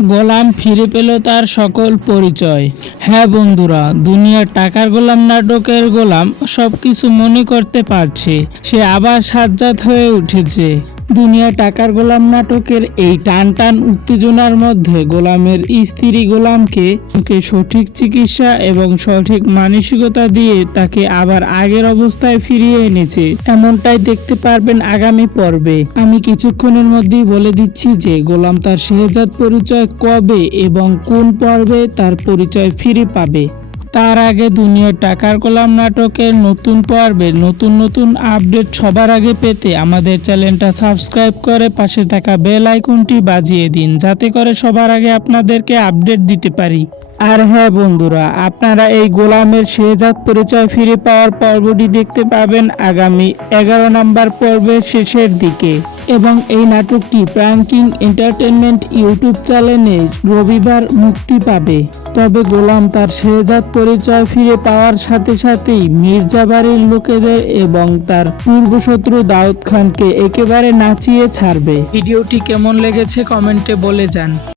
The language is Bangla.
গোলাম ফিরে পেল তার সকল পরিচয়। হ্যাঁ বন্ধুরা, দুনিয়ার টাকার গোলাম নাটকের গোলাম সবকিছু মনে করতে পারছে, সে আবার সাজ্জাদ হয়ে উঠেছে। দুনিয়া টাকার গোলাম নাটকের এই টান টান উত্তেজনার মধ্যে গোলামের স্ত্রী গোলামকে সঠিক চিকিৎসা এবং সঠিক মানসিকতা দিয়ে তাকে আবার আগের অবস্থায় ফিরিয়ে এনেছে। এমনটাই দেখতে পারবেন আগামী পর্বে। আমি কিছুক্ষণের মধ্যেই বলে দিচ্ছি যে গোলাম তার শেহজাদ পরিচয় কবে এবং কোন পর্বে তার পরিচয় ফিরে পাবে। তার আগে দুনিয়ার টাকার গোলাম নাটকের নতুন পর্বে নতুন নতুন আপডেট সবার আগে পেতে আমাদের চ্যানেলটা সাবস্ক্রাইব করে পাশে থাকা বেল আইকনটি বাজিয়ে দিন, যাতে করে সবার আগে আপনাদেরকে আপডেট দিতে পারি। আর হ্যাঁ বন্ধুরা, আপনারা এই গোলামের শেহজাদ পরিচয় ফিরে পাওয়ার পর্বটি দেখতে পাবেন আগামী 11 নম্বর পর্বের শেষের দিকে। এবং এই নাটকটি প্রাইম কিং এন্টারটেনমেন্ট ইউটিউব চ্যানেলে রবিবার মুক্তি পাবে। তবে গোলাম তার শেহজাদ পরিচয় ফিরে পাওয়ার সাথে সাথেই মির্জা বাড়ির লোকেদের এবং তার পূর্বশত্রু দাউদ খানকে একেবারে নাচিয়ে ছাড়বে। ভিডিওটি কেমন লেগেছে কমেন্টে বলে যান।